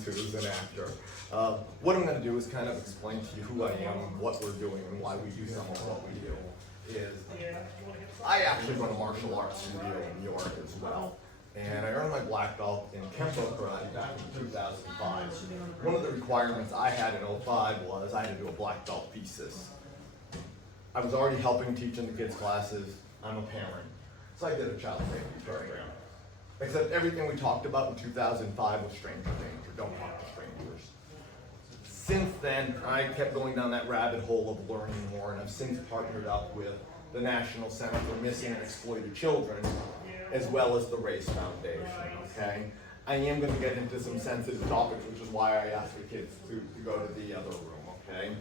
friends who's an actor. What I'm going to do is kind of explain to you who I am, what we're doing, and why we do some of what we do. I actually run a martial arts studio in New York as well. And I earned my black belt in Kempo Karate back in 2005. One of the requirements I had in '05 was I had to do a black belt thesis. I was already helping teach in the kids' classes. I'm a parent. So I did a child safety program. Except everything we talked about in 2005 was stranger danger. Don't talk to strangers. Since then, I kept going down that rabbit hole of learning more, and I've since partnered up with the National Center for Missing and Exploited Children, as well as the Race Foundation, okay? I am going to get into some sensitive topics, which is why I asked the kids to go to the other room, okay?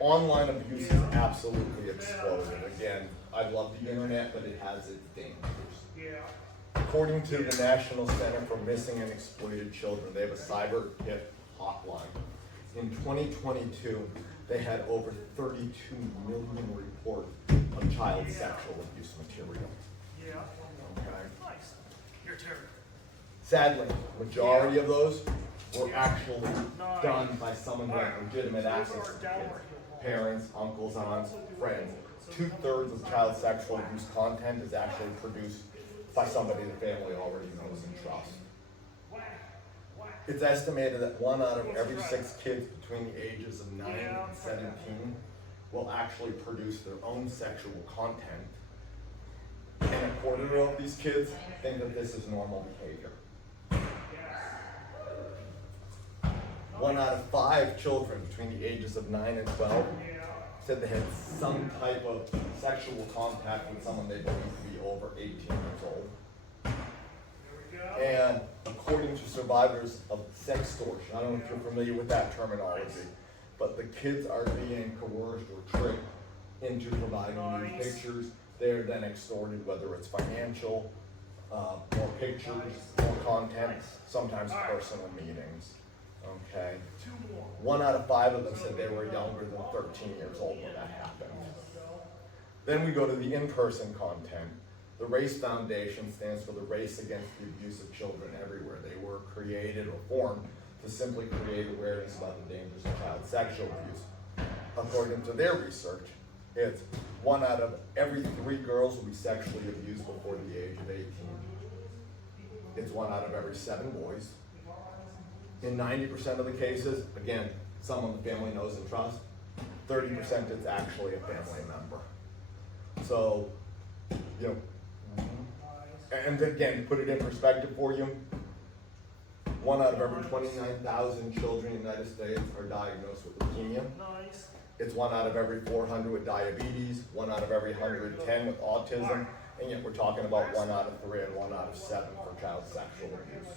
Online abuse has absolutely exploded. Again, I love the internet, but it has its dangers. According to the National Center for Missing and Exploited Children, they have a cyber hit hotline. In 2022, they had over 32 million reports of child sexual abuse material. Okay. Sadly, majority of those were actually done by someone who had legitimate access to the kids. Parents, uncles, aunts, friends. 2/3 of child sexual abuse content is actually produced by somebody the family already knows and trusts. It's estimated that 1 out of every 6 kids between the ages of 9 and 17 will actually produce their own sexual content. And a quarter of these kids think that this is normal behavior. 1 out of 5 children between the ages of 9 and 12 said they had some type of sexual contact with someone they believe to be over 18 years old. And according to survivors of sextortion, I don't know if you're familiar with that terminology, but the kids are being coerced or tricked into providing nude pictures. They're then extorted, whether it's financial, more pictures, more content, sometimes personal meetings. Okay. 1 out of 5 of them said they were younger than 13 years old when that happened. Then we go to the in-person content. The Race Foundation stands for the Race Against the Abuse of Children Everywhere. They were created or formed to simply create awareness about the dangers of child sexual abuse. According to their research, it's 1 out of every 3 girls will be sexually abused before the age of 18. It's 1 out of every 7 boys. In 90% of the cases, again, someone the family knows and trusts, 30% it's actually a family member. So, you know, and again, to put it in perspective for you, 1 out of every 29,000 children in the United States are diagnosed with leukemia. It's 1 out of every 400 with diabetes, 1 out of every 110 with autism, and yet we're talking about 1 out of 3 and 1 out of 7 for child sexual abuse.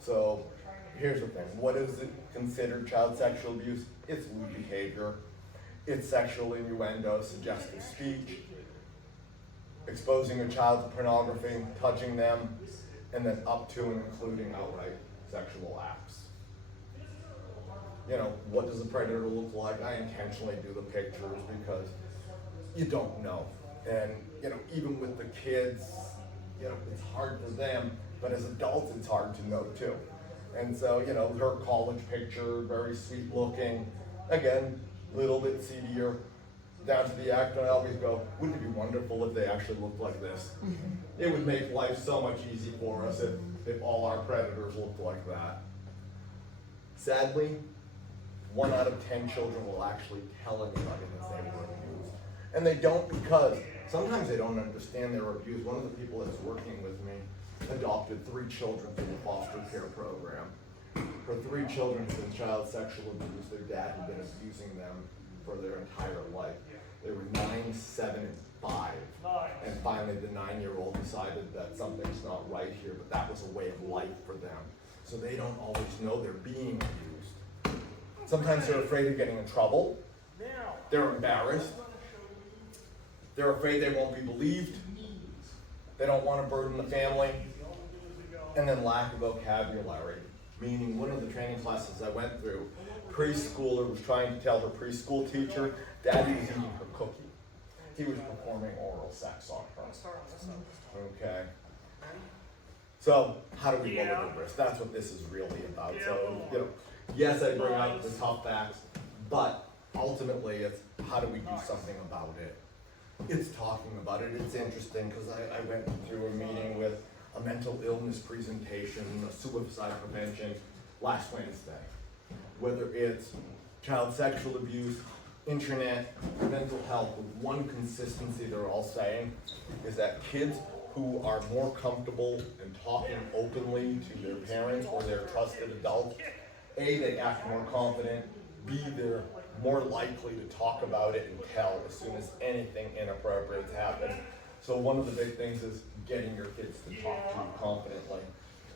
So here's the thing, what is it considered child sexual abuse? It's lewd behavior, it's sexual innuendo, suggestive speech, exposing a child to pornography, touching them, and then up to and including outright sexual acts. You know, what does a predator look like? I intentionally do the pictures because you don't know. And, you know, even with the kids, you know, it's hard for them, but as adults, it's hard to know too. And so, you know, her college picture, very sweet looking, again, little bit seedier, down to the actor, I always go, wouldn't it be wonderful if they actually looked like this? It would make life so much easier for us if all our predators looked like that. Sadly, 1 out of 10 children will actually tell anybody that they were abused. And they don't because sometimes they don't understand they were abused. One of the people that's working with me adopted 3 children through the foster care program. Her 3 children since child sexual abuse, their dad had been abusing them for their entire life. They were 9, 7, and 5. And finally the 9-year-old decided that something's not right here, but that was a way of life for them. So they don't always know they're being abused. Sometimes they're afraid of getting in trouble. They're embarrassed. They're afraid they won't be believed. They don't want to burden the family. And then lack of vocabulary. Meaning one of the training classes I went through, preschooler was trying to tell her preschool teacher, Daddy was eating her cookie. He was performing oral sex on her. Okay. So how do we lower the risk? That's what this is really about. So, you know, yes, I bring up the tough facts, but ultimately it's how do we do something about it? It's talking about it. It's interesting because I went through a meeting with a mental illness presentation, a suicide prevention last Wednesday. Whether it's child sexual abuse, internet, mental health, one consistency they're all saying is that kids who are more comfortable in talking openly to their parents or their trusted adults, A, they act more confident, B, they're more likely to talk about it and tell as soon as anything inappropriate happens. So one of the big things is getting your kids to talk to you confidently.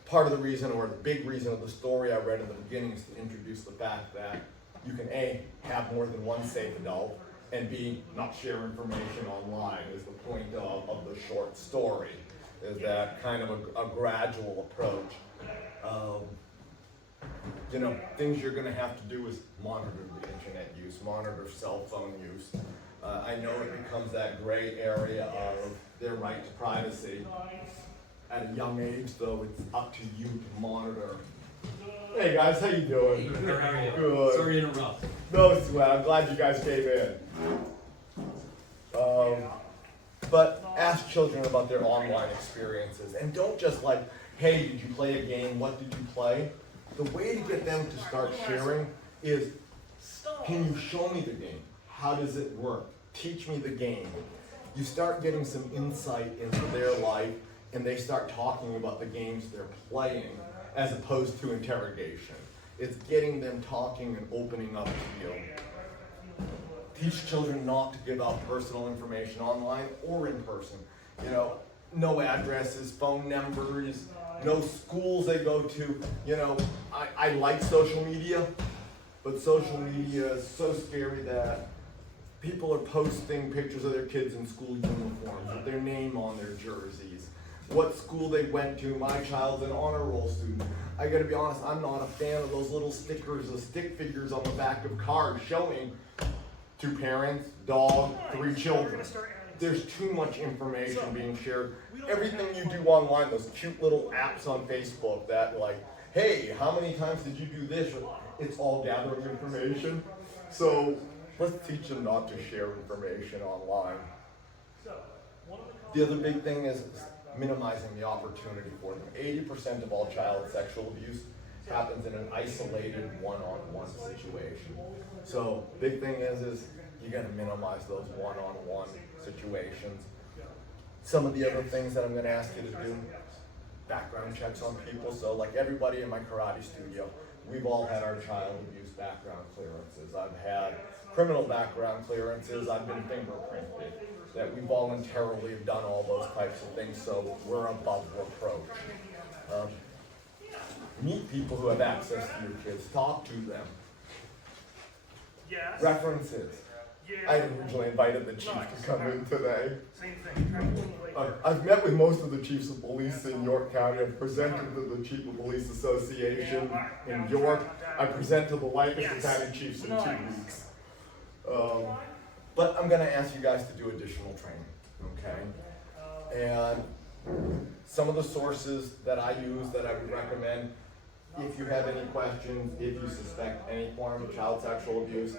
Part of the reason, or the big reason of the story I read in the beginning is to introduce the fact that you can A, have more than one safe adult, and B, not share information online is the point of the short story, is that kind of a gradual approach. You know, things you're gonna have to do is monitor the internet use, monitor cell phone use. I know it becomes that gray area of their right to privacy. At a young age, though, it's up to you to monitor. Hey guys, how you doing? Good, how are you? Good. Sorry to interrupt. No sweat, I'm glad you guys came in. But ask children about their online experiences, and don't just like, hey, did you play a game? What did you play? The way to get them to start sharing is, can you show me the game? How does it work? Teach me the game. You start getting some insight into their life, and they start talking about the games they're playing as opposed to interrogation. It's getting them talking and opening up to you. Teach children not to give out personal information online or in person. You know, no addresses, phone numbers, no schools they go to. You know, I like social media, but social media is so scary that people are posting pictures of their kids in school uniforms with their name on their jerseys, what school they went to. My child's an honor roll student. I gotta be honest, I'm not a fan of those little stickers, the stick figures on the back of cars showing 2 parents, dog, 3 children. There's too much information being shared. Everything you do online, those cute little apps on Facebook that like, hey, how many times did you do this? It's all gathering information. So let's teach them not to share information online. The other big thing is minimizing the opportunity for them. 80% of all child sexual abuse happens in an isolated one-on-one situation. So big thing is you gotta minimize those one-on-one situations. Some of the other things that I'm gonna ask you to do, background checks on people. So like everybody in my karate studio, we've all had our child abuse background clearances. I've had criminal background clearances. I've been fingerprinted. That we voluntarily have done all those types of things, so we're above reproach. Meet people who have access to your kids. Talk to them. Yes. References. I originally invited the chief to come in today. Same thing. I've met with most of the chiefs of police in York County. I've presented to the Chief of Police Association in York. I present to the Lancaster County Chiefs in 2 weeks. But I'm gonna ask you guys to do additional training, okay? And some of the sources that I use that I would recommend, if you have any questions, if you suspect any form of child sexual abuse,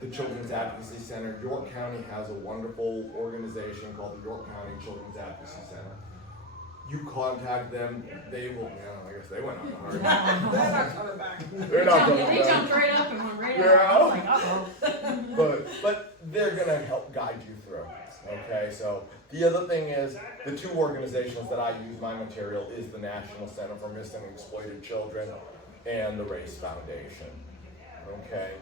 the Children's Advocacy Center. York County has a wonderful organization called the York County Children's Advocacy Center. You contact them, they will, I guess they went on the hard. They're not coming back. They're not coming They back. jumped right up and went right Yeah. out. I was like, uh-oh. But they're gonna help guide you through. Okay, so the other thing is the 2 organizations that I use my material is the National Center for Missing and Exploited Children and the Race Foundation. Okay,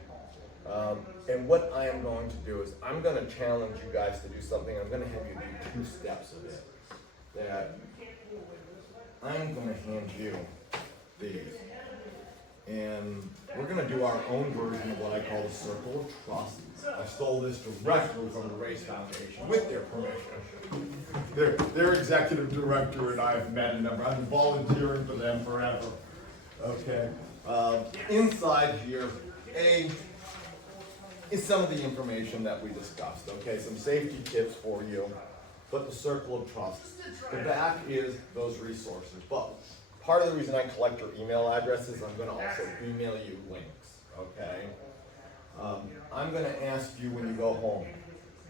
and what I am going to do is I'm gonna challenge you guys to do something. I'm gonna have you do 2 steps of it. That I'm gonna hand you these. And we're gonna do our own version of what I call the Circle of Trust. I stole this directly from the Race Foundation with their permission. Their executive director and I have met a number. I've been volunteering for them forever. Okay. Inside here, is some of the information that we discussed. Okay, some safety tips for you. but the circle of trust. The back is those resources. But part of the reason I collect your email addresses, I'm gonna also email you links, okay? I'm gonna ask you when you go home,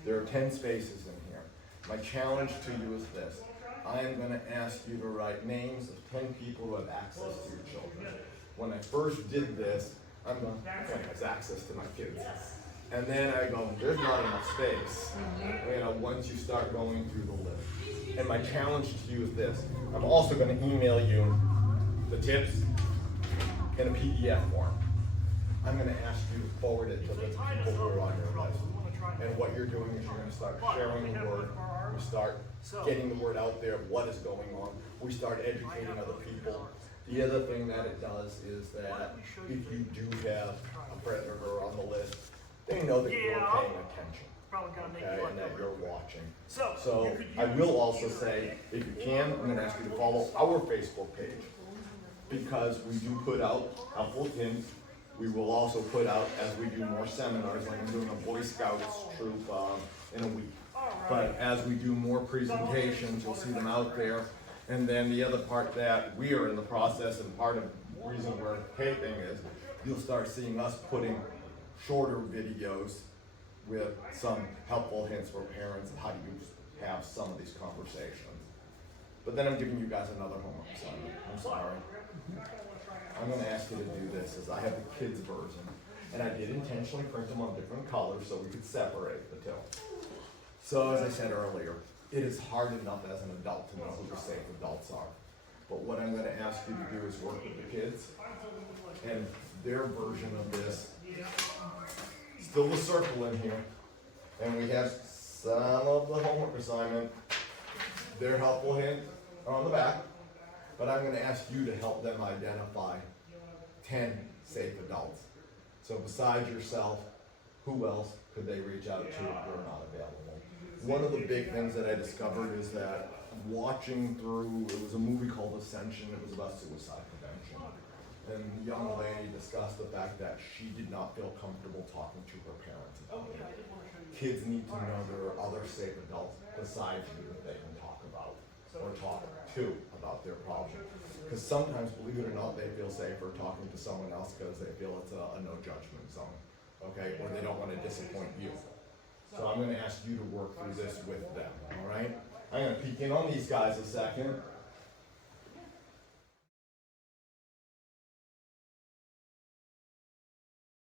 there are 10 spaces in here. My challenge to you is this. I am gonna ask you to write names of 10 people who have access to your children. When I first did this, I'm going, okay, has access to my kids. And then I go, there's not enough space, you know, once you start going through the list. And my challenge to you is this. I'm also gonna email you the tips in a PDF form. I'm gonna ask you to forward it to the people who are on your list. And what you're doing is you're gonna start sharing the word. We start getting the word out there of what is going on. We start educating other people. The other thing that it does is that if you do have a predator on the list, they know that you're paying attention, okay, and that you're watching. So I will also say, if you can, I'm gonna ask you to follow our Facebook page, because we do put out helpful hints. We will also put out, as we do more seminars, like I'm doing a Boy Scouts troop in a week. But as we do more presentations, you'll see them out there. And then the other part that we are in the process, and part of the reason we're taping is, you'll start seeing us putting shorter videos with some helpful hints for parents of how to have some of these conversations. But then I'm giving you guys another homework assignment. I'm sorry. I'm gonna ask you to do this, as I have the kids version, and I did intentionally print them on different colors so we could separate the two. So as I said earlier, it is hard enough as an adult to know who the safe adults are. But what I'm gonna ask you to do is work with the kids, and their version of this, still the circle in here, and we have some of the homework assignment, their helpful hint on the back. But I'm gonna ask you to help them identify 10 safe adults. So besides yourself, who else could they reach out to if you're not available? One of the big things that I discovered is that watching through, it was a movie called Ascension, it was about suicide prevention. And the young lady discussed the fact that she did not feel comfortable talking to her parents about it. Kids need to know there are other safe adults besides you that they can talk about or talk to about their problem. Because sometimes, believe it or not, they feel safer talking to someone else because they feel it's a no judgment zone, okay? Or they don't want to disappoint you. So I'm going to ask you to work through this with them, all right? I'm going to peek in on these guys a second.